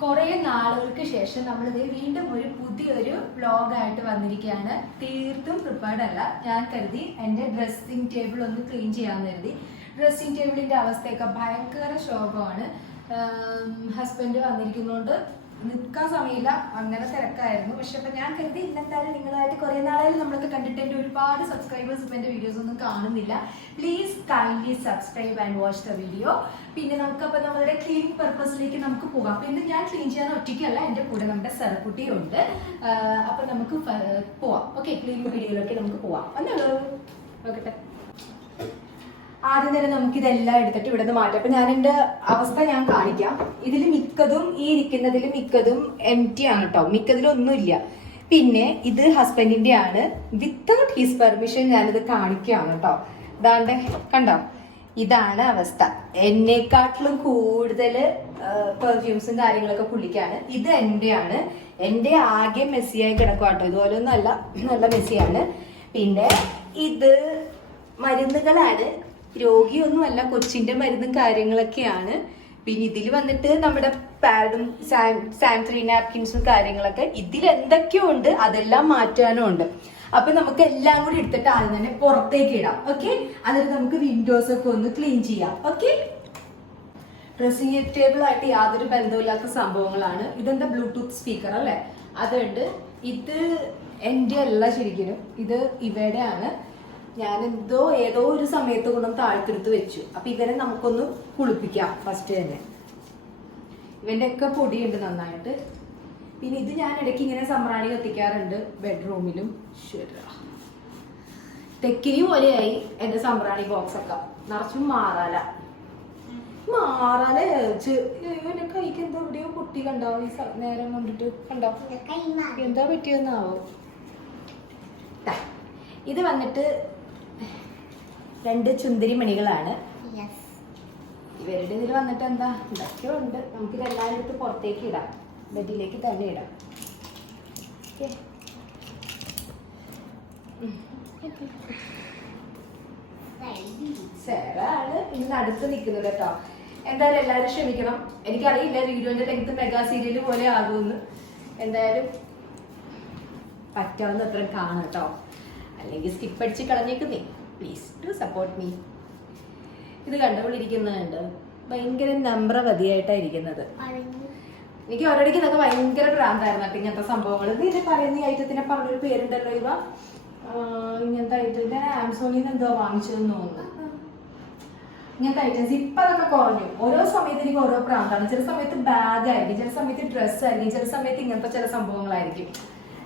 കുറേ നാളുകൾക്ക് ശേഷം നമ്മളിത് വീണ്ടും ഒരു പുതിയൊരു വ്ലോഗായിട്ട് വന്നിരിക്കുകയാണ്. തീർത്തും പ്രിപ്പയർഡ് അല്ല. ഞാൻ കരുതി എൻ്റെ ഡ്രസ്സിങ് ടേബിൾ ഒന്ന് ക്ലീൻ ചെയ്യാമെന്ന് കരുതി. ഡ്രസ്സിങ് ടേബിളിൻ്റെ അവസ്ഥയൊക്കെ ഭയങ്കര ശോകമാണ്. ഹസ്ബൻഡ് വന്നിരിക്കുന്നതുകൊണ്ട് നിൽക്കാൻ സമയമില്ല, അങ്ങനെ തിരക്കായിരുന്നു. പക്ഷെ അപ്പം ഞാൻ കരുതി ഇന്നെന്തായാലും നിങ്ങളായിട്ട് കുറേ നാളായാലും നമ്മളൊക്കെ കണ്ടിട്ട് എൻ്റെ ഒരുപാട് സബ്സ്ക്രൈബേഴ്സ് ഇപ്പം എൻ്റെ വീഡിയോസ് ഒന്നും കാണുന്നില്ല. Please kindly subscribe and watch the video. പിന്നെ നമുക്കപ്പോൾ നമ്മളുടെ ക്ലീനിങ് പർപ്പസിലേക്ക് നമുക്ക് പോകാം. അപ്പം ഇന്ന് ഞാൻ ക്ലീൻ ചെയ്യാൻ ഒറ്റയ്ക്കല്ല, എൻ്റെ കൂടെ നമ്മുടെ സെറക്കുട്ടിയുണ്ട്. അപ്പം നമുക്ക് പോവാം. ഓക്കെ, ക്ലീനിങ് വീഡിയോയിലൊക്കെ നമുക്ക് പോവാം. അല്ലല്ലോ നോക്കട്ടെ. ആദ്യം തന്നെ നമുക്ക് ഇതെല്ലാം എടുത്തിട്ട് ഇവിടെ നിന്ന് മാറ്റാം. അപ്പൊ ഞാൻ എൻ്റെ അവസ്ഥ ഞാൻ കാണിക്കാം. ഇതിൽ മിക്കതും ഈ ഇരിക്കുന്നതിൽ മിക്കതും എം ടി ആണ് കേട്ടോ, മിക്കതിലൊന്നുമില്ല. പിന്നെ ഇത് ഹസ്ബൻഡിന്റെ ആണ്. വിത്തൗട്ട് ഹിസ് പെർമിഷൻ ഞാനിത് കാണിക്കുകയാണ് കേട്ടോ. ഇതാണ്ട് കണ്ടോ, ഇതാണ് അവസ്ഥ. എന്നെക്കാട്ടിലും കൂടുതൽ പെർഫ്യൂംസും കാര്യങ്ങളൊക്കെ പുള്ളിക്കാണ്. ഇത് എന്റെയാണ്. എൻ്റെ ആകെ മെസ്സിയായി കിടക്കും കേട്ടോ. ഇതുപോലെ ഒന്നും അല്ല, നല്ല മെസ്സിയാണ്. പിന്നെ ഇത് മരുന്നുകളാണ്, രോഗിയൊന്നുമല്ല, കൊച്ചിന്റെ മരുന്നും കാര്യങ്ങളൊക്കെയാണ്. പിന്നെ ഇതിൽ വന്നിട്ട് നമ്മുടെ പാഡും സാനിറ്ററി നാപ്കിൻസും കാര്യങ്ങളൊക്കെ ഇതിൽ എന്തൊക്കെയോ ഉണ്ട്, അതെല്ലാം മാറ്റാനും ഉണ്ട്. അപ്പൊ നമുക്ക് എല്ലാം കൂടി എടുത്തിട്ട് ആദ്യം തന്നെ പുറത്തേക്ക് ഇടാം. ഓക്കെ, അതിൽ നമുക്ക് വിൻഡോസ് ഒക്കെ ഒന്ന് ക്ലീൻ ചെയ്യാം. ഓക്കെ, ഡ്രസ്സിംഗ് ടേബിൾ ആയിട്ട് യാതൊരു ബന്ധമില്ലാത്ത സംഭവങ്ങളാണ്. ഇതെന്താ ബ്ലൂടൂത്ത് സ്പീക്കർ അല്ലേ, അതുണ്ട്. ഇത് എൻ്റെ അല്ല ശരിക്കും, ഇത് ഇവയുടെ ആണ്. ഞാൻ ഏതോ ഒരു സമയത്ത് കൊണ്ടും താഴ്ത്തെടുത്ത് വെച്ചു. അപ്പൊ ഇവരെ നമുക്കൊന്ന് കുളിപ്പിക്കാം ഫസ്റ്റ് തന്നെ. ഇവന്റെ ഒക്കെ പൊടിയുണ്ട് നന്നായിട്ട്. പിന്നെ ഇത് ഞാൻ ഇടയ്ക്ക് ഇങ്ങനെ സമ്പ്രാണി കത്തിക്കാറുണ്ട് ബെഡ്റൂമിലും. തെക്കിനി പോലെയായി എന്റെ സമ്പ്രാണി ബോക്സ് ഒക്കെ നിറച്ചും മാറാല. ഇവന്റെ കൈക്ക് എന്തോ എവിടെയോ പൊട്ടി കണ്ടാവും ഈ നേരം കൊണ്ടിട്ട്. കണ്ടോ എന്താ പറ്റിയെന്നാവോ. ഇത് വന്നിട്ട് 2 ചുന്ദരി മണികളാണ്. ഇവരുടെ ഇതിൽ വന്നിട്ട് എന്താ ഇതൊക്കെ ഉണ്ട്. നമുക്ക് ഇതെല്ലാം എടുത്ത് പുറത്തേക്ക് ഇടാം, ബെഡിലേക്ക് തന്നെ ഇടാം. സാറാണ് ഇന്ന് അടുത്ത് നിൽക്കുന്നത് കേട്ടോ. എന്തായാലും എല്ലാവരും ക്ഷമിക്കണം. എനിക്കറിയില്ല വീഡിയോന്റെ ലെങ്ത് മെഗാ സീരിയൽ പോലെ ആകുമെന്ന്. എന്തായാലും പറ്റാവുന്ന അത്ര കാണാം കേട്ടോ, അല്ലെങ്കിൽ സ്കിപ്പ് അടിച്ച് കളഞ്ഞേക്കുന്നേ. Please to support me. ഇത് കണ്ടുകൊണ്ടിരിക്കുന്നുണ്ട്, ഭയങ്കര നമ്രവതിയായിട്ടാണ് ഇരിക്കുന്നത്. എനിക്ക് ഒരിടയ്ക്ക് ഇതൊക്കെ ഭയങ്കര ഭ്രാന്തായിരുന്നു കേട്ടോ, ഇങ്ങനത്തെ സംഭവങ്ങൾ. ഇത് പറയുന്ന ഈ ഐറ്റത്തിനെ പറഞ്ഞൊരു പേരുണ്ടല്ലോ, ഇവ ഇങ്ങനത്തെ ഐറ്റം ഞാൻ ആമസോണിൽ നിന്ന് എന്തോ വാങ്ങിച്ചതെന്ന് തോന്നുന്നു. ഇങ്ങനത്തെ ഐറ്റംസ് ഇപ്പൊ അതൊക്കെ കുറഞ്ഞു. ഓരോ സമയത്ത് എനിക്ക് ഓരോ ഭ്രാന്താണ്. ചില സമയത്ത് ബാഗ് ആയിരിക്കും, ചില സമയത്ത് ഡ്രസ്സ് ആയിരിക്കും, ചില സമയത്ത് ഇങ്ങനത്തെ ചില സംഭവങ്ങളായിരിക്കും.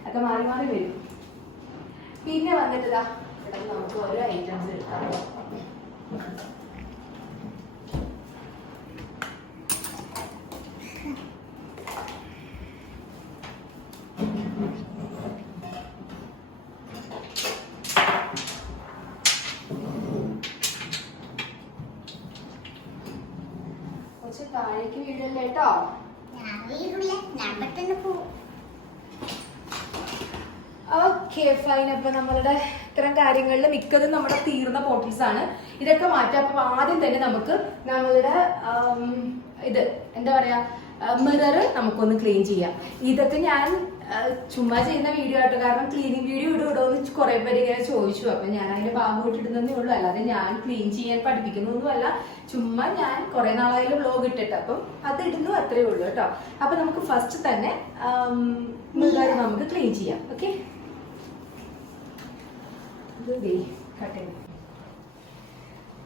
ഒക്കെ മാറി മാറി വരും. പിന്നെ വന്നിട്ടില്ല നമുക്ക് ഓരോ ഐറ്റംസ് എടുക്കാം. കുറച്ച് താഴേക്ക് വീഴല്ലേ കേട്ടോ. Okay fine. അപ്പൊ നമ്മളുടെ ഇത്തരം കാര്യങ്ങളിൽ മിക്കതും നമ്മുടെ തീർന്ന ബോട്ടിൽസ് ആണ്. ഇതൊക്കെ മാറ്റാം. അപ്പൊ ആദ്യം തന്നെ നമുക്ക് നമ്മളുടെ ഇത് എന്താ പറയാ മിറർ നമുക്കൊന്ന് ക്ലീൻ ചെയ്യാം. ഇതൊക്കെ ഞാൻ ചുമ്മാ ചെയ്യുന്ന വീഡിയോ ആയിട്ട്, കാരണം ക്ലീനിങ് വീഡിയോ ഇടുമെന്ന് കുറെ പേര് ഇങ്ങനെ ചോദിച്ചു. അപ്പൊ ഞാൻ അതിന്റെ ഭാഗമായിട്ട് ഇടുന്നതേ ഉള്ളൂ, അല്ലാതെ ഞാൻ ക്ലീൻ ചെയ്യാൻ പഠിപ്പിക്കുന്നൊന്നുമല്ല. ചുമ്മാ ഞാൻ കുറെ നാളായാലും വ്ലോഗ് ഇട്ടിട്ട് അപ്പം അത് ഇടുന്നു, അത്രേ ഉള്ളൂ കേട്ടോ. അപ്പൊ നമുക്ക് ഫസ്റ്റ് തന്നെ മിറർ നമുക്ക് ക്ലീൻ ചെയ്യാം. ഓക്കെ,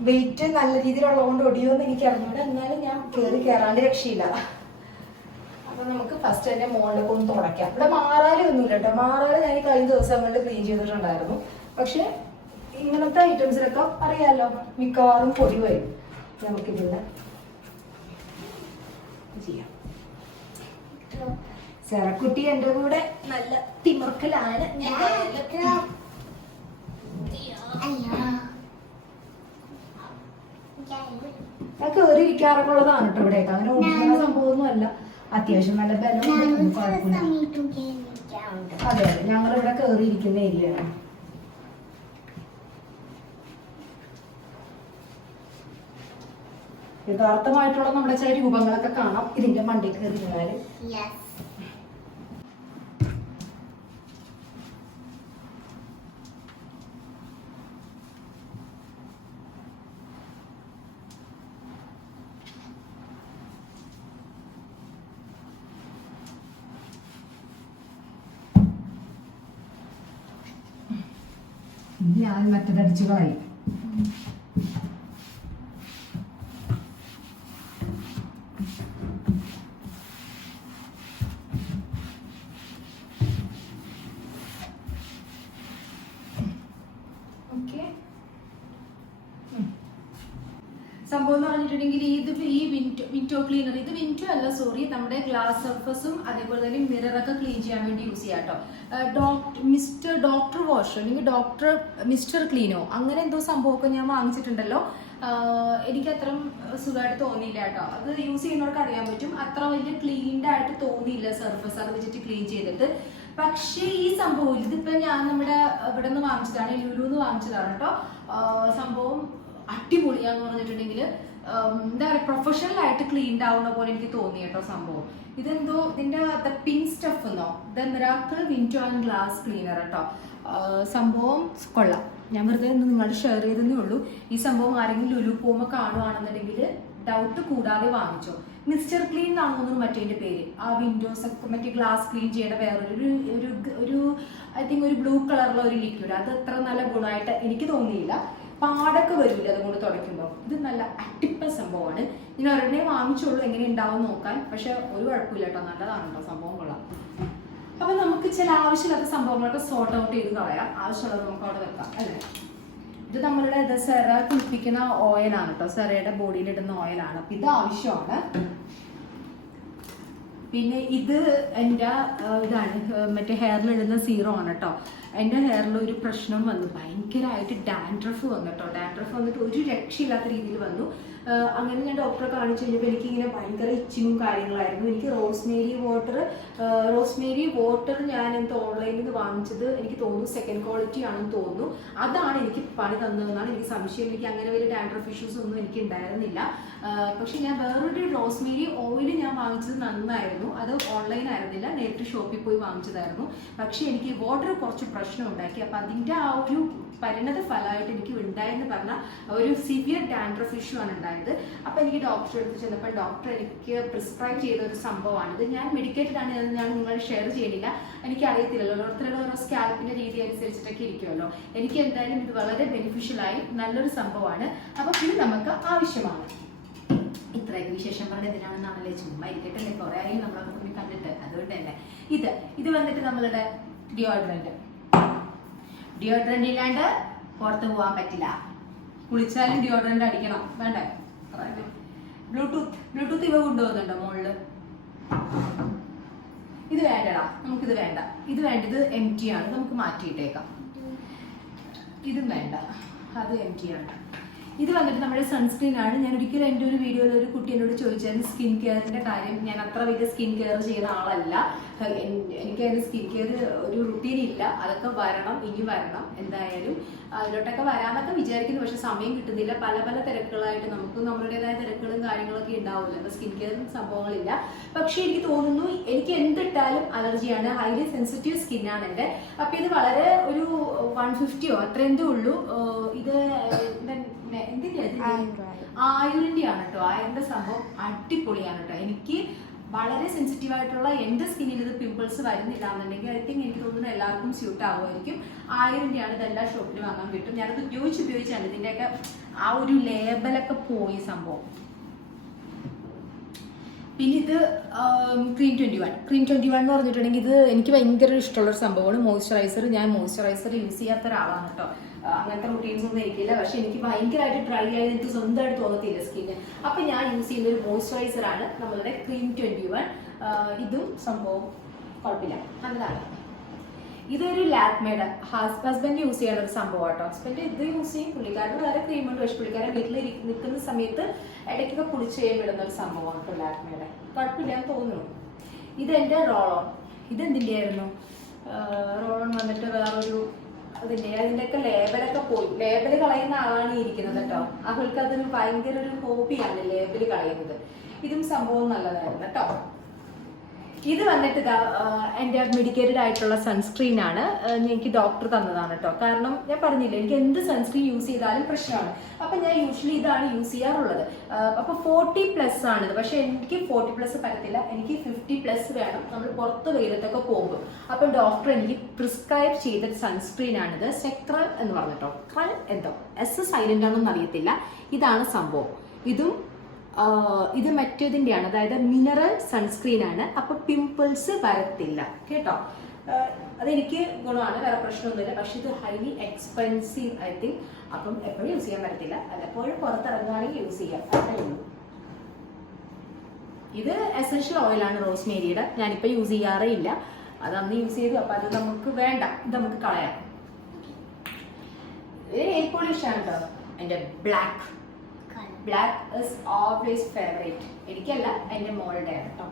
വെയിറ്റ് നല്ല രീതിയിലുള്ളതുകൊണ്ട് ഒടിയോന്ന് എനിക്ക് അറിഞ്ഞൂടെ, എന്നാലും ഞാൻ കയറാണ്ട് രക്ഷയില്ല. അപ്പൊ നമുക്ക് ഫസ്റ്റ് തന്നെ മോളിലൊക്കെ ഒന്ന് തുടയ്ക്കാം. ഇവിടെ മാറാലൊന്നുമില്ല കേട്ടോ. മാറാല് ഞാൻ ഈ കഴിഞ്ഞ ദിവസങ്ങളിൽ ക്ലീൻ ചെയ്തിട്ടുണ്ടായിരുന്നു. പക്ഷെ ഇങ്ങനത്തെ ഐറ്റംസിലൊക്കെ അറിയാലോ, മിക്കവാറും പൊടി വരും. നമുക്കിതിവിടെ ചെയ്യാം. സെറക്കുട്ടി എൻ്റെ കൂടെ നല്ല തിമർക്കലാണ്. കയറിയിരിക്കാറൊക്കെ ഉള്ളതാണ് കേട്ടോ ഇവിടെയൊക്കെ. അങ്ങനെ ഒന്നും സംഭവമൊന്നും അല്ല. അത്യാവശ്യം നല്ല ബലം. അതെ അതെ, ഞങ്ങളിവിടെ കയറിയിരിക്കുന്ന ഏരിയയാണ്. യഥാർത്ഥമായിട്ടുള്ള നമ്മുടെ ചില രൂപങ്ങളൊക്കെ കാണാം ഇതിന്റെ മണ്ടയിൽ കയറി ഇരുന്നാല്. ഞാൻ മറ്റേതടിച്ചു കളയും. സംഭവം എന്ന് പറഞ്ഞിട്ടുണ്ടെങ്കിൽ ഈ വിൻഡോ ക്ലീനർ, ഇത് വിൻഡോ അല്ല സോറി, നമ്മുടെ ഗ്ലാസ് സർഫസും അതേപോലെ തന്നെ മിററൊക്കെ ക്ലീൻ ചെയ്യാൻ വേണ്ടി യൂസ് ചെയ്യാം കേട്ടോ. മിസ്റ്റർ ഡോക്ടർ വാഷ് അല്ലെങ്കിൽ മിസ്റ്റർ ക്ലീനോ അങ്ങനെ എന്തോ സംഭവമൊക്കെ ഞാൻ വാങ്ങിച്ചിട്ടുണ്ടല്ലോ. എനിക്ക് അത്ര സുഖമായിട്ട് തോന്നിയില്ല കേട്ടോ. അത് യൂസ് ചെയ്യുന്നവർക്ക് അറിയാൻ പറ്റും, അത്ര വലിയ ക്ലീൻഡ് ആയിട്ട് തോന്നിയില്ല സർഫസ് അത് വെച്ചിട്ട് ക്ലീൻ ചെയ്തിട്ട്. പക്ഷേ ഈ സംഭവം ഇതിപ്പോ ഞാൻ നമ്മുടെ ഇവിടെ നിന്ന് വാങ്ങിച്ചതാണ്, ലുലുന്ന് വാങ്ങിച്ചതാണ് കേട്ടോ. സംഭവം അടിപൊളിയാന്ന് പറഞ്ഞിട്ടുണ്ടെങ്കിൽ എന്താ പറയുക, പ്രൊഫഷണൽ ആയിട്ട് ക്ലീൻഡ് ആവുന്ന പോലെ എനിക്ക് തോന്നി കേട്ടോ സംഭവം. ഇതെന്തോ ഇതിന്റെ പിങ്ക് സ്റ്റഫ് എന്നോ, the miracle window and glass cleaner കേട്ടോ. സംഭവം കൊള്ളാം. ഞാൻ വെറുതെ ഒന്ന് നിങ്ങളോട് ഷെയർ ചെയ്തേ ഉള്ളൂ. ഈ സംഭവം ആരെങ്കിലും ലുലു പോകുമ്പോൾ കാണുവാണെന്നുണ്ടെങ്കിൽ ഡൗട്ട് കൂടാതെ വാങ്ങിച്ചോ. മിസ്റ്റർ ക്ലീൻ എന്നാണ് തോന്നുന്നു മറ്റേതിന്റെ പേര്. ആ വിൻഡോസ് ഒക്കെ മറ്റേ ഗ്ലാസ് ക്ലീൻ ചെയ്യണ വേറൊരു ഐ തിങ്ക് ഒരു ബ്ലൂ കളറുള്ള ഒരു ലിക്വിഡ്, അത് അത്ര നല്ല ഗുണമായിട്ട് എനിക്ക് തോന്നിയില്ല. പാടൊക്കെ വരില്ല അതുകൊണ്ട് തുടയ്ക്കുമ്പോൾ. ഇത് നല്ല അട്ടിപ്പ സംഭവമാണ്. ഞാൻ ഒരെണ്ണേ വാങ്ങിച്ചോളൂ എങ്ങനെ ഉണ്ടാവും നോക്കാൻ. പക്ഷെ ഒരു കുഴപ്പമില്ല കേട്ടോ, നല്ലതാണ് കേട്ടോ, സംഭവം കൊള്ളാം. അപ്പൊ നമുക്ക് ചില ആവശ്യമില്ലാത്ത സംഭവങ്ങളൊക്കെ സോർട്ട് ഔട്ട് ചെയ്ത് കളയാം. ആവശ്യമുള്ളത് നമുക്ക് അവിടെ വെക്കാം അല്ലേ. ഇത് നമ്മളുടെ സെറ കുളിപ്പിക്കുന്ന ഓയിലാണ് കേട്ടോ, സെറയുടെ ബോഡിയിൽ ഇടുന്ന ഓയിലാണ്. അപ്പൊ ഇത് ആവശ്യമാണ്. പിന്നെ ഇത് എൻ്റെ ഇതാണ് മറ്റേ ഹെയറിലിടുന്ന സീറോ ആണ് കേട്ടോ. എൻ്റെ ഹെയറിൽ ഒരു പ്രശ്നം വന്നു, ഭയങ്കരമായിട്ട് ഡാൻഡ്രഫ് വന്നു കേട്ടോ. ഡാൻഡ്രഫ് വന്നിട്ട് ഒരു രക്ഷയില്ലാത്ത രീതിയിൽ വന്നു. അങ്ങനെ ഞാൻ ഡോക്ടറെ കാണിച്ചു കഴിഞ്ഞപ്പോൾ എനിക്കിങ്ങനെ ഭയങ്കര ഇച്ചിങ്ങും കാര്യങ്ങളായിരുന്നു. എനിക്ക് റോസ്മേരി വാട്ടർ ഞാൻ എന്തോ ഓൺലൈനിൽ നിന്ന് വാങ്ങിച്ചത്, എനിക്ക് തോന്നുന്നു സെക്കൻഡ് ക്വാളിറ്റി ആണെന്ന് തോന്നുന്നു. അതാണ് എനിക്ക് പണി തന്നതെന്നാണ് എനിക്ക് സംശയം. എനിക്ക് അങ്ങനെ വലിയ ഡാൻഡ്രഫ് ഇഷ്യൂസ് ഒന്നും എനിക്ക് ഉണ്ടായിരുന്നില്ല. പക്ഷെ ഞാൻ വേറൊരു റോസ്മേരി ഓയിൽ ഞാൻ വാങ്ങിച്ചത് നന്നായിരുന്നു. അത് ഓൺലൈൻ ആയിരുന്നില്ല, നേരിട്ട് ഷോപ്പിൽ പോയി വാങ്ങിച്ചതായിരുന്നു. പക്ഷെ എനിക്ക് വാട്ടർ കുറച്ച് പ്രശ്നം ഉണ്ടാക്കി. അപ്പം അതിൻ്റെ ആ ഒരു പരിണത ഫലമായിട്ട് എനിക്ക് ഉണ്ടായെന്ന് പറഞ്ഞാൽ ഒരു സിവിയർ ഡാൻഡ്രഫ് ഇഷ്യൂ ആണ് ഉണ്ടായത്. അപ്പം എനിക്ക് ഡോക്ടറെ അടുത്ത് ചെന്നപ്പോൾ ഡോക്ടർ എനിക്ക് പ്രിസ്ക്രൈബ് ചെയ്ത ഒരു സംഭവമാണിത്. ഞാൻ മെഡിക്കേറ്റഡ് ആണ്, ഞാൻ നിങ്ങൾ ഷെയർ ചെയ്യണില്ല, എനിക്കറിയത്തില്ലല്ലോ, ഓരോരുത്തരുടെ ഓരോ സ്കാൽപ്പിൻ്റെ രീതി അനുസരിച്ചിട്ടൊക്കെ ഇരിക്കുമല്ലോ. എനിക്ക് എന്തായാലും ഇത് വളരെ ബെനിഫിഷ്യലായി നല്ലൊരു സംഭവമാണ്. അപ്പം ഇത് നമുക്ക് ആവശ്യമാണ്. ഇത്രയൊക്കെ വിശേഷം പറഞ്ഞ എന്തിനാണെന്നാണല്ലേ, ചുമ്മാ ഇരിക്കട്ടല്ലേ, കുറേ ആയി നമ്മളൊക്കെ മുന്നിൽ കണ്ടിട്ട്. അതുകൊണ്ട് തന്നെ ഇത് വന്നിട്ട് നമ്മളുടെ ഡിയോഡ്രന്റ് ഇല്ലാണ്ട് പുറത്ത് പോകാൻ പറ്റില്ല. കുളിച്ചാലും ഡിയോഡ്രന്റ് അടിക്കണം, വേണ്ടേ? ബ്ലൂടൂത്ത് ഇവ കൊണ്ടുപോകുന്നുണ്ടോ മുകളില്? ഇത് വേണ്ടടാ, നമുക്കിത് വേണ്ട. ഇത് വേണ്ടത് എം ടി ആണ്, നമുക്ക് മാറ്റിയിട്ടേക്കാം. ഇതും വേണ്ട, അത് എം ടി ആണ്. ഇത് വന്നിട്ട് നമ്മുടെ സൺസ്ക്രീൻ ആണ്. ഞാൻ ഒരിക്കലും എൻ്റെ ഒരു വീഡിയോയിൽ ഒരു കുട്ടി എന്നോട് ചോദിച്ചായിരുന്നു സ്കിൻ കെയറിൻ്റെ കാര്യം. ഞാൻ അത്ര വലിയ സ്കിൻ കെയർ ചെയ്യുന്ന ആളല്ല. എനിക്കതിന് സ്കിൻ കെയർ ഒരു റുട്ടീൻ ഇല്ല. അതൊക്കെ വരണം, ഇനി വരണം എന്തായാലും. അതിലോട്ടൊക്കെ വരാമെന്നൊക്കെ വിചാരിക്കുന്നു, പക്ഷെ സമയം കിട്ടുന്നില്ല. പല തിരക്കുകളായിട്ട് നമുക്കും നമ്മുടേതായ തിരക്കുകളും കാര്യങ്ങളൊക്കെ ഉണ്ടാവില്ല. അപ്പോൾ സ്കിൻ കെയർ സംഭവങ്ങളില്ല. പക്ഷെ എനിക്ക് തോന്നുന്നു എനിക്ക് എന്തിട്ടാലും അലർജിയാണ്. ഹൈലി സെൻസിറ്റീവ് സ്കിന്നാണ് എൻ്റെ. അപ്പോൾ ഇത് വളരെ ഒരു 150 അത്രയെന്തേ ഉള്ളൂ. ഇത് ആയുറിന്റെ ആണ് കേട്ടോ. ആയുറിന്റെ സംഭവം അടിപൊളിയാണ് കേട്ടോ. എനിക്ക് വളരെ സെൻസിറ്റീവ് ആയിട്ടുള്ള എൻ്റെ സ്കിന്നിൽ ഇത് പിമ്പിൾസ് വരുന്നില്ല എന്നുണ്ടെങ്കിൽ ഐ തിങ്ക് എനിക്ക് തോന്നുന്നു എല്ലാവർക്കും സ്യൂട്ട് ആവുമായിരിക്കും. ആയുറിന്റെ ആണ്, ഇതെല്ലാ ഷോപ്പിലും വാങ്ങാൻ കിട്ടും. ഞാനത് ഉപയോഗിച്ചാണ് ഇതിൻ്റെയൊക്കെ ആ ഒരു ലേബലൊക്കെ പോയി സംഭവം. പിന്നെ ഇത് ക്രീം 21 എന്ന് പറഞ്ഞിട്ടുണ്ടെങ്കിൽ ഇത് എനിക്ക് ഭയങ്കര ഇഷ്ടമുള്ളൊരു സംഭവമാണ്. മോയ്സ്ചറൈസർ. ഞാൻ മോയ്സ്ചറൈസർ യൂസ് ചെയ്യാത്ത ഒരാളാണ് കേട്ടോ. അങ്ങനത്തെ റൂട്ടീൻസ് ഒന്നും എനിക്കില്ല. പക്ഷെ എനിക്ക് ഭയങ്കരമായിട്ട് ഡ്രൈ ആയത് എനിക്ക് സ്വന്തമായിട്ട് തോന്നത്തില്ല സ്കിന്ന്. അപ്പം ഞാൻ യൂസ് ചെയ്യുന്ന ഒരു മോയ്സ്ചറൈസറാണ് നമ്മളുടെ ക്രീം 21. ഇതും സംഭവം കുഴപ്പമില്ല, നല്ലതാണ്. ഇതൊരു ലാക്മേയുടെ ഹസ്ബൻഡ് യൂസ് ചെയ്യുന്ന ഒരു സംഭവം കേട്ടോ. ഹസ്ബൻഡ് ഇത് യൂസ് ചെയ്യും. പുള്ളിക്കാരന് വേറെ ക്രീമുണ്ട്, പക്ഷെ പുള്ളിക്കാരൻ വീട്ടിൽ നിൽക്കുന്ന സമയത്ത് ഇടയ്ക്കൊക്കെ കുളിച്ച് കഴിയുമ്പോൾ ഒരു സംഭവമാണ് കേട്ടോ ലാക്മേയുടെ. കുഴപ്പമില്ലാന്ന് തോന്നുന്നു. ഇതെൻ്റെ റോൾ ഓൺ. ഇതെന്തിൻ്റെ ആയിരുന്നു? റോൾ ഓൺ വന്നിട്ട് വേറൊരു അതിൻ്റെയൊക്കെ ലേബലൊക്കെ പോയി. ലേബല് കളയുന്ന ആളാണ് ഈ ഇരിക്കുന്നത് കേട്ടോ. അവൾക്ക് അതൊരു ഭയങ്കര ഒരു ഹോബിയാണ് ലേബല് കളയുന്നത്. ഇതും സംഭവം നല്ലതായിരുന്നു കേട്ടോ. ഇത് വന്നിട്ട് എൻ്റെ മെഡിക്കേറ്റഡ് ആയിട്ടുള്ള സൺസ്ക്രീൻ ആണ്. എനിക്ക് ഡോക്ടർ തന്നതാണ് കേട്ടോ. കാരണം ഞാൻ പറഞ്ഞില്ലേ, എനിക്ക് എന്ത് സൺസ്ക്രീൻ യൂസ് ചെയ്താലും പ്രശ്നമാണ്. അപ്പം ഞാൻ യൂഷ്വലി ഇതാണ് യൂസ് ചെയ്യാറുള്ളത്. അപ്പോൾ 40+ ആണിത്. പക്ഷെ എനിക്ക് 40+ പറ്റത്തില്ല, എനിക്ക് 50+ വേണം നമ്മൾ പുറത്ത് വെയിലത്തൊക്കെ പോകുമ്പോൾ. അപ്പം ഡോക്ടർ എനിക്ക് പ്രിസ്ക്രൈബ് ചെയ്ത സൺസ്ക്രീൻ ആണിത്. സെക്രൽ എന്ന് പറഞ്ഞിട്ടോ, ക്രൽ എന്തോ എസ് സൈലന്റ് ആണെന്ന് അറിയത്തില്ല. ഇതാണ് സംഭവം. ഇത് മറ്റേതിൻ്റെയാണ്, അതായത് മിനറൽ സൺസ്ക്രീൻ ആണ്. അപ്പൊ പിമ്പിൾസ് വരത്തില്ല കേട്ടോ. അതെനിക്ക് ഗുണമാണ്, വേറെ പ്രശ്നമൊന്നുമില്ല. പക്ഷെ ഇത് ഹൈലി എക്സ്പെൻസീവ് ഐ തിങ്ക്. അപ്പം എപ്പോഴും യൂസ് ചെയ്യാൻ പറ്റത്തില്ല, വല്ലപ്പോഴും പുറത്തിറങ്ങുകയാണെങ്കിൽ യൂസ് ചെയ്യാം, അത്രേ ഉള്ളൂ. ഇത് എസൻഷ്യൽ ഓയിലാണ് റോസ്മേരിയുടെ. ഞാനിപ്പോൾ യൂസ് ചെയ്യാറേ ഇല്ല, അത് അന്ന് യൂസ് ചെയ്തു. അപ്പം അത് നമുക്ക് വേണ്ട, ഇത് നമുക്ക് കളയാം. ഇത് നെയിൽ പോളിഷ് ആണ് കേട്ടോ, എൻ്റെ ബ്ലാക്ക് ഇസ് ഓൾവേസ് ഫേവറേറ്റ്. എനിക്കല്ല, എൻ്റെ മോളുടെ ആണ് കേട്ടോ.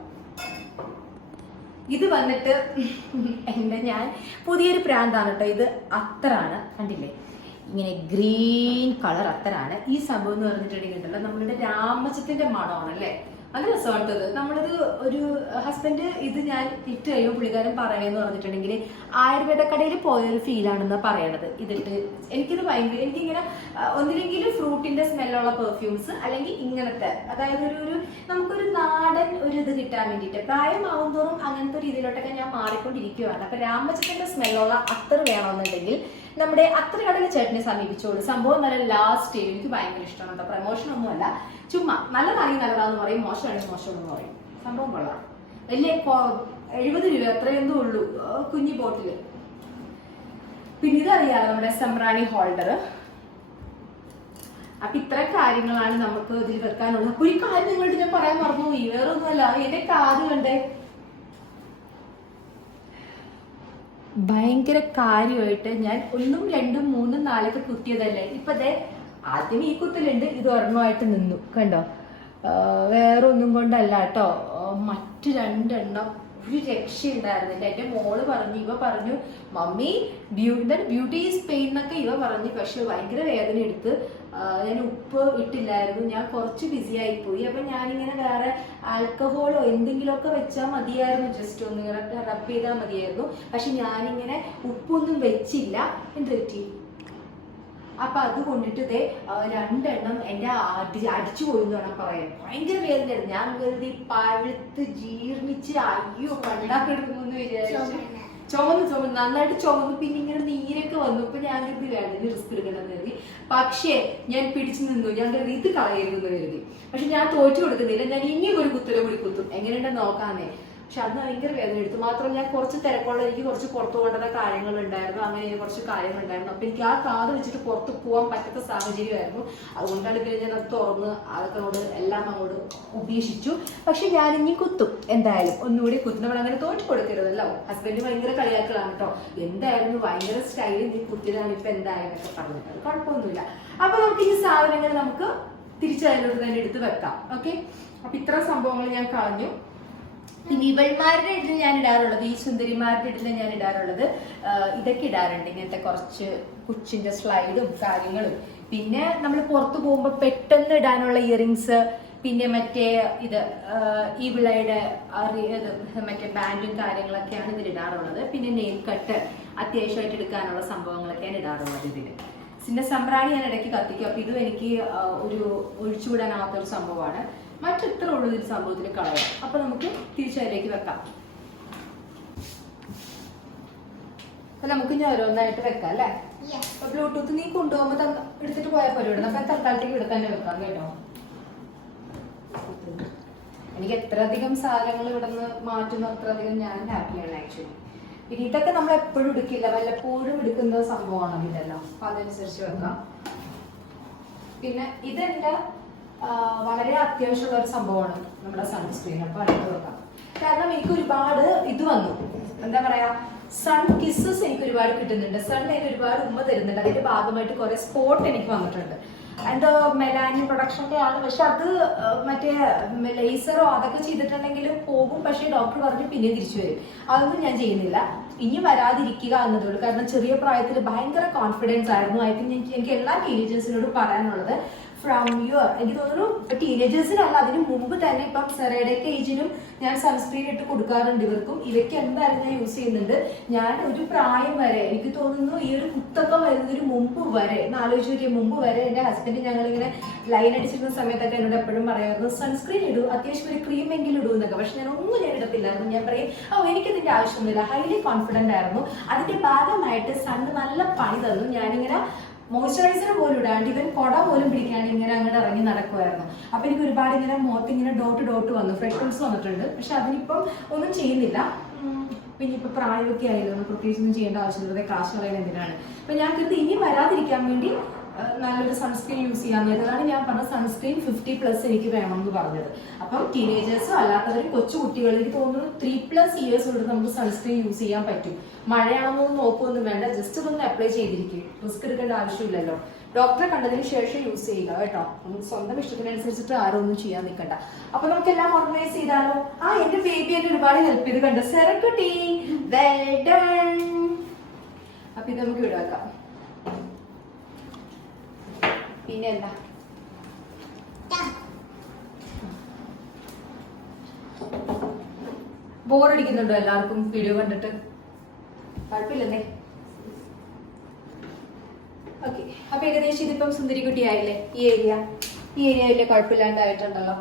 ഇത് വന്നിട്ട് ഞാൻ പുതിയൊരു ബ്രാൻഡാണ് കേട്ടോ. ഇത് അത്തറാണ്, കണ്ടില്ലേ, ഇങ്ങനെ ഗ്രീൻ കളർ അത്തറാണ്. ഈ സംഭവം എന്ന് പറഞ്ഞിട്ടുണ്ടെങ്കിൽ നമ്മളുടെ രാമച്ചത്തിന്റെ മണമാണ് അല്ലേ, നല്ല രസമായിട്ടത്. നമ്മളിത് ഒരു ഹസ്ബൻഡ് ഇത് ഞാൻ ഇട്ട് കഴിയുമ്പോൾ പുള്ളിക്കാരൻ പറയണെന്ന് പറഞ്ഞിട്ടുണ്ടെങ്കിൽ ആയുർവേദ കടയിൽ പോയൊരു ഫീലാണെന്ന് പറയണത്. ഇതിട്ട് എനിക്കിത് ഭയങ്കര, എനിക്കിങ്ങനെ ഒന്നില്ലെങ്കിൽ ഫ്രൂട്ടിന്റെ സ്മെല്ലുള്ള പെർഫ്യൂംസ്, അല്ലെങ്കിൽ ഇങ്ങനത്തെ, അതായത് ഒരു നമുക്കൊരു നാടൻ ഒരു ഇത് കിട്ടാൻ വേണ്ടിയിട്ട്. പ്രായമാവും തോറും അങ്ങനത്തെ രീതിയിലോട്ടൊക്കെ ഞാൻ മാറിക്കൊണ്ടിരിക്കുകയാണ്. അപ്പൊ രാമച്ചത്തിന്റെ സ്മെല്ലുള്ള അത്തർ വേണമെന്നുണ്ടെങ്കിൽ നമ്മുടെ അത്ര കടയിൽ ചേട്ടനെ സമീപിച്ചോളൂ. സംഭവം നല്ല ലാസ്റ്റ് എനിക്ക് ഭയങ്കര ഇഷ്ടമാണ് കേട്ടോ. പ്രമോഷൻ ഒന്നുമല്ല, ചുമ്മാ നല്ലതാണെങ്കിൽ നല്ലതാന്ന് പറയും, മോശമാണെങ്കിൽ മോശമെന്ന് പറയും. സംഭവം കൊള്ളാം. വലിയ 70 രൂപ എത്രയെന്തോ ഉള്ളൂ, കുഞ്ഞി ബോട്ടില്. പിന്നെ ഇതറിയാലോ, നമ്മുടെ സമ്രാണി ഹോൾഡർ. അപ്പൊ ഇത്ര കാര്യങ്ങളാണ് നമുക്ക് ഇതിൽ വെക്കാനുള്ളത്. അപ്പൊ ഒരു കാര്യം നിങ്ങളുടെ ഞാൻ പറയാൻ മറന്നുപോയി, വേറൊന്നുമല്ല, എന്റെ കാത് കണ്ടേ, ഭയങ്കര കാര്യമായിട്ട് ഞാൻ 1, 2, 3, 4 കുത്തിയതല്ലേ. ഇപ്പൊ ആദ്യം ഈ കുത്തലുണ്ട്, ഇത് ഒരെണ്ണമായിട്ട് നിന്നു കണ്ടോ. വേറെ ഒന്നും കൊണ്ടല്ല കേട്ടോ, മറ്റു 2 എണ്ണം ഒരു രക്ഷയുണ്ടായിരുന്നില്ല. എൻ്റെ മോള് പറഞ്ഞു, ഇവ പറഞ്ഞു മമ്മി ബ്യൂട്ടി ഈസ് പെയിൻ എന്നൊക്കെ ഇവ പറഞ്ഞു. പക്ഷെ ഭയങ്കര വേദന എടുത്ത്. ഞാൻ ഉപ്പ് ഇട്ടില്ലായിരുന്നു, ഞാൻ കുറച്ച് ബിസി ആയിപ്പോയി. അപ്പൊ ഞാനിങ്ങനെ വേറെ ആൽക്കഹോളോ എന്തെങ്കിലുമൊക്കെ വെച്ചാൽ മതിയായിരുന്നു, ജസ്റ്റ് ഒന്ന് റബ്ബ് ചെയ്താൽ മതിയായിരുന്നു. പക്ഷെ ഞാനിങ്ങനെ ഉപ്പൊന്നും വെച്ചില്ല. എന്ത് പറ്റി? അപ്പൊ അത് കൊണ്ടിട്ട് 2 എണ്ണം എന്റെ അടിച്ചു പോയി എന്ന് വേണം പറയാൻ. ഭയങ്കര വേദനയായിരുന്നു. ഞാൻ കരുതി പഴുത്ത് ജീർണിച്ച് അയ്യോ കണ്ടാക്കെടുക്കുമെന്ന് വിചാരിച്ചു. ചുമന്ന് നന്നായിട്ട് ചുമന്ന്, പിന്നെ ഇങ്ങനെ നീരൊക്കെ വന്നു. ഇപ്പൊ ഞാൻ ഇത് വേണ്ട, റിസ്ക് എടുക്കണമെന്ന് കരുതി. പക്ഷേ ഞാൻ പിടിച്ചു നിന്നു. ഞാൻ കരുതി ഇത് കളയരുതെന്ന് കരുതി. പക്ഷെ ഞാൻ തോറ്റു കൊടുക്കുന്നില്ല, ഞാൻ ഇനിയും ഒരു കുത്തല കൂടി കുത്തും, എങ്ങനെയുണ്ടെന്ന് നോക്കാന്നേ. പക്ഷെ അന്ന് ഭയങ്കര വേദന എടുത്തു. മാത്രം ഞാൻ കുറച്ച് തിരക്കുള്ള, എനിക്ക് കുറച്ച് പുറത്തു പോകേണ്ട കാര്യങ്ങളുണ്ടായിരുന്നു, അങ്ങനെ കുറച്ച് കാര്യങ്ങളുണ്ടായിരുന്നു. അപ്പൊ എനിക്ക് ആ കാത് വെച്ചിട്ട് പുറത്ത് പോകാൻ പറ്റാത്ത സാഹചര്യമായിരുന്നു. അതുകൊണ്ടാണ് പിന്നെ ഞാൻ അത് തുറന്ന് അതൊക്കെ എല്ലാം അങ്ങോട്ട് ഉപേക്ഷിച്ചു. പക്ഷെ ഞാൻ ഇനി കുത്തും, എന്തായാലും ഒന്നുകൂടി കുത്തും. നമ്മൾ അങ്ങനെ തോറ്റു കൊടുക്കരുതല്ലോ. ഹസ്ബൻഡ് ഭയങ്കര കളിയാക്കലാണ് കേട്ടോ. എന്തായിരുന്നു ഭയങ്കര സ്റ്റൈലിൽ നീ കുത്തിയതാണ്, ഇപ്പൊ എന്തായാലൊക്കെ പറഞ്ഞിട്ട്. അത് കുഴപ്പമൊന്നുമില്ല. അപ്പൊ നമുക്ക് ഈ സാധനങ്ങൾ നമുക്ക് തിരിച്ചതിലോട്ട് തന്നെ എടുത്ത് വെക്കാം. ഓക്കെ, അപ്പൊ ഇത്ര സംഭവങ്ങൾ ഞാൻ കളഞ്ഞു. പിന്നെ ഇവൾമാരുടെ ഇടയിൽ ഞാൻ ഇടാറുള്ളത്, ഈ സുന്ദരിമാരുടെ ഇടയിൽ ഞാൻ ഇടാറുള്ളത് ഇതൊക്കെ ഇടാറുണ്ട്, ഇങ്ങനത്തെ കുറച്ച് കുച്ചിന്റെ സ്ലൈഡും കാര്യങ്ങളും. പിന്നെ നമ്മൾ പുറത്തു പോകുമ്പോൾ പെട്ടെന്ന് ഇടാനുള്ള ഇയറിങ്സ്, പിന്നെ മറ്റേ ഇത് ഈ വിളയുടെ മറ്റേ ബാൻഡും കാര്യങ്ങളൊക്കെയാണ് ഇതിൽ ഇടാറുള്ളത്. പിന്നെ നെയിൽ കട്ട് അത്യാവശ്യമായിട്ട് എടുക്കാനുള്ള സംഭവങ്ങളൊക്കെയാണ് ഇടാറുള്ളത് ഇതിൽ. പിന്നെ സമ്പ്രാണി ഞാൻ ഇടയ്ക്ക് കത്തിക്കും. അപ്പൊ ഇതും എനിക്ക് ഒരു ഒഴിച്ചുവിടാനാവാത്തൊരു സംഭവമാണ്. മറ്റിത്ര ഉള്ളൊരു സംഭവത്തിൽ കളയാം. അപ്പൊ നമുക്ക് തിരിച്ചതിലേക്ക് വെക്കാം. അപ്പൊ നമുക്ക് ഇനി ഓരോന്നായിട്ട് വെക്കാം അല്ലേ. അപ്പൊ ബ്ലൂടൂത്ത് നീ കൊണ്ടുപോകുമ്പോ എടുത്തിട്ട് പോയാൽ പോലെ ഇടുന്നത്. അപ്പൊ തൽക്കാലത്തേക്ക് ഇവിടെ തന്നെ വെക്കാം കേട്ടോ. എനിക്ക് എത്ര അധികം സാധനങ്ങൾ ഇവിടെ നിന്ന് മാറ്റുന്ന അത്ര അധികം ഞാൻ ഹാപ്പിയാണ് ആക്ച്വലി. പിന്നെ ഇതൊക്കെ നമ്മൾ എപ്പോഴും എടുക്കില്ല, വല്ലപ്പോഴും എടുക്കുന്ന സംഭവമാണ് ഇതെല്ലാം. അപ്പൊ അതനുസരിച്ച് വെക്കാം. പിന്നെ ഇതെന്റെ വളരെ അത്യാവശ്യമുള്ള ഒരു സംഭവമാണ് നമ്മുടെ സൺസ്ക്രീൻ. അപ്പൊ അടുത്ത് വെക്കാം. കാരണം എനിക്ക് ഒരുപാട് ഇത് വന്നു, എന്താ പറയാ, സൺ കിസ്സസ് എനിക്ക് ഒരുപാട് കിട്ടുന്നുണ്ട്. സൺ എനിക്ക് ഒരുപാട് ഉമ്മ തരുന്നുണ്ട്. അതിന്റെ ഭാഗമായിട്ട് കുറെ സ്പോട്ട് എനിക്ക് വന്നിട്ടുണ്ട്. എന്തോ മെലാനിൻ പ്രൊഡക്ഷൻ ഒക്കെ ആണ്. പക്ഷെ അത് മറ്റേ ലേസറോ അതൊക്കെ ചെയ്തിട്ടുണ്ടെങ്കിലും പോകും. പക്ഷെ ഡോക്ടർ പറഞ്ഞു പിന്നെ തിരിച്ചു വരും. അതൊന്നും ഞാൻ ചെയ്യുന്നില്ല. ഇനി വരാതിരിക്കുക എന്നതുള്ളൂ. കാരണം ചെറിയ പ്രായത്തിൽ ഭയങ്കര കോൺഫിഡൻസ് ആയിരുന്നു. ഐ തിങ്ക് എനിക്ക് എല്ലാ ടീനേജേഴ്സിനോടും പറയാനുള്ളത്, ഫ്രം യുവർ, എനിക്ക് തോന്നുന്നു ടീനേജേഴ്സിനല്ല, അതിന് മുമ്പ് തന്നെ ഇപ്പം സെറയുടെയൊക്കെ ഏജിനും ഞാൻ സൺസ്ക്രീൻ ഇട്ട് കൊടുക്കാറുണ്ട് ഇവർക്കും. ഇവയ്ക്ക് എന്തായാലും ഞാൻ യൂസ് ചെയ്യുന്നുണ്ട്. ഞാൻ ഒരു പ്രായം വരെ, എനിക്ക് തോന്നുന്നു ഈ ഒരു കുത്തൊക്കെ വരുന്നതിന് മുമ്പ് വരെ, ആലോചിച്ച് നോക്കിയ മുമ്പ് വരെ എൻ്റെ ഹസ്ബൻഡ് ഞങ്ങളിങ്ങനെ ലൈൻ അടിച്ചിരുന്ന സമയത്തൊക്കെ എന്നോട് എപ്പോഴും പറയായിരുന്നു സൺസ്ക്രീൻ ഇടൂ, അത്യാവശ്യം ഒരു ക്രീമെങ്കിലും ഇടൂ എന്നൊക്കെ. പക്ഷെ ഞാൻ ഒന്നും ഞാൻ ഇടത്തില്ലായിരുന്നു. ഞാൻ പറയും എനിക്കതിൻ്റെ ആവശ്യമൊന്നുമില്ല. ഹൈലി കോൺഫിഡൻ്റ് ആയിരുന്നു. അതിൻ്റെ ഭാഗമായിട്ട് സണ്ണ് നല്ല പണി തന്നു. ഞാനിങ്ങനെ മോയ്സ്ചറൈസർ പോലും ഇടാണ്ട്, ഇവൻ കുട പോലും പിടിക്കാണ്ട് ഇങ്ങനെ അങ്ങോട്ട് ഇറങ്ങി നടക്കുമായിരുന്നു. അപ്പൊ എനിക്ക് ഒരുപാട് ഇങ്ങനെ മുഖത്ത് ഇങ്ങനെ ഡോട്ട് വന്നു, ഫ്രെക്കിൾസ് വന്നിട്ടുണ്ട്. പക്ഷെ അതിനിപ്പം ഒന്നും ചെയ്യുന്നില്ല. പിന്നെ ഇപ്പൊ പ്രായമൊക്കെ ആയല്ലോ, പ്രത്യേകിച്ച് ഒന്നും ചെയ്യേണ്ട ആവശ്യമില്ല, കാശ് കളയാൻ എന്തിനാണ്. അപ്പൊ ഞാൻ കരുതി ഇനി വരാതിരിക്കാൻ വേണ്ടി നല്ലൊരു സൺസ്ക്രീൻ യൂസ് ചെയ്യാൻ. അതാണ് ഞാൻ പറഞ്ഞ സൺസ്ക്രീൻ 50+ എനിക്ക് വേണം എന്ന് പറഞ്ഞത്. അപ്പം ടീനേജേഴ്സും അല്ലാത്തവരും കൊച്ചു കുട്ടികൾ, എനിക്ക് തോന്നുന്നു 3+ ഇയേഴ്സ് കൊണ്ട് നമുക്ക് സൺസ്ക്രീൻ യൂസ് ചെയ്യാൻ പറ്റും. മഴയാണെന്നൊന്നും നോക്കുകയൊന്നും വേണ്ട, ജസ്റ്റ് ഇതൊന്ന് അപ്ലൈ ചെയ്തിരിക്കും. റിസ്ക് എടുക്കേണ്ട ആവശ്യമില്ലല്ലോ. ഡോക്ടറെ കണ്ടതിന് ശേഷം യൂസ് ചെയ്യുക കേട്ടോ. നമുക്ക് സ്വന്തം ഇഷ്ടത്തിനനുസരിച്ചിട്ട് ആരും ഒന്നും ചെയ്യാൻ നിൽക്കണ്ട. അപ്പൊ നമുക്ക് എല്ലാം ഓർഗനൈസ് ചെയ്താലോ? എന്റെ ബേബി എന്നെ ഒരുപാട് ഹെൽപ്പ് ചെയ്ത് കണ്ടു. സെറക്കുട്ടി വെൽ ഡൺ. അപ്പൊ ഇത് നമുക്ക് വിടാക്കാം. പിന്നെ എന്താ ബോറടിക്കുന്നുണ്ടോ എല്ലാവർക്കും വീഡിയോ കണ്ടിട്ട്? കുഴപ്പമില്ലെന്നേ. ഓക്കെ, അപ്പൊ ഏകദേശം ഇതിപ്പം സുന്ദരിക്കുട്ടി ആയില്ലേ? ഈ ഏരിയ വലിയ കുഴപ്പമില്ലാണ്ടായിട്ടുണ്ടല്ലോ.